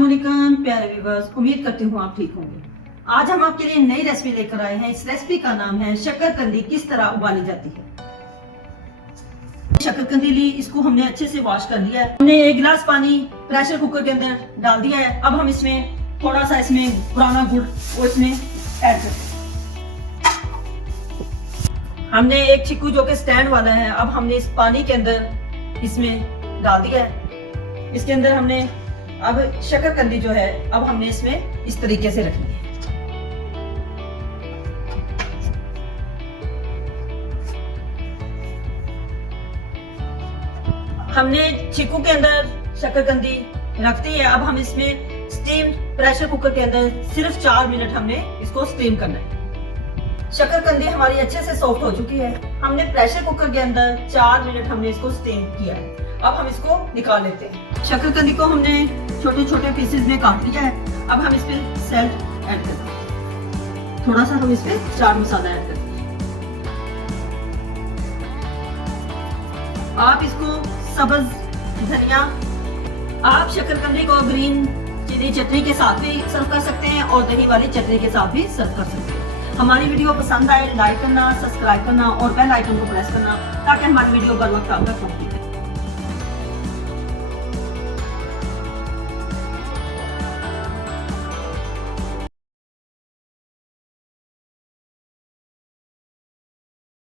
अस्सलाम वालेकुम प्यारे व्यूअर्स, उम्मीद करती हूँ आप ठीक होंगे। आज हम आपके लिए नई रेसिपी लेकर आए हैं। इस रेसिपी का नाम है शकरकंदी किस तरह उबाली जाती है। शकरकंदी ली, इसको हमने अच्छे से वॉश कर लिया है। हमने 1 गिलास पानी प्रेशर कुकर के अंदर डाल दिया है। अब हम इसमें थोड़ा सा पुराना गुड़ वो इसमें ऐड करते हैं। हमने एक चिक्कू जो कि स्टैंड वाला है, अब हमने इस पानी के अंदर इसमें डाल दिया है। इसके अंदर हमने अब शकरकंदी जो है अब हमने इसमें इस तरीके से रखनी है। हमने चिक्कू के अंदर शकरकंदी रख दी है। अब हम इसमें स्टीम प्रेशर कुकर के अंदर सिर्फ 4 मिनट हमने इसको स्टीम करना है। शकरकंदी हमारी अच्छे से सॉफ्ट हो चुकी है। हमने प्रेशर कुकर के अंदर 4 मिनट हमने इसको स्टीम किया है। अब हम इसको निकाल लेते हैं। शकरकंदी को हमने छोटे छोटे पीसेस में काट लिया है। अब हम इसमें सॉल्ट ऐड करते हैं। थोड़ा सा हम इसमें चाट मसाला ऐड करते हैं। आप इसको सब्ज धनिया, आप शकरकंदी को ग्रीन चिली चटनी के साथ भी सर्व कर सकते हैं और दही वाली चटनी के साथ भी सर्व कर सकते हैं। हमारी वीडियो पसंद आए लाइक करना, सब्सक्राइब करना और बेल आइकन को प्रेस करना ताकि हमारी वीडियो बर वक्त आप तक पहुंचे।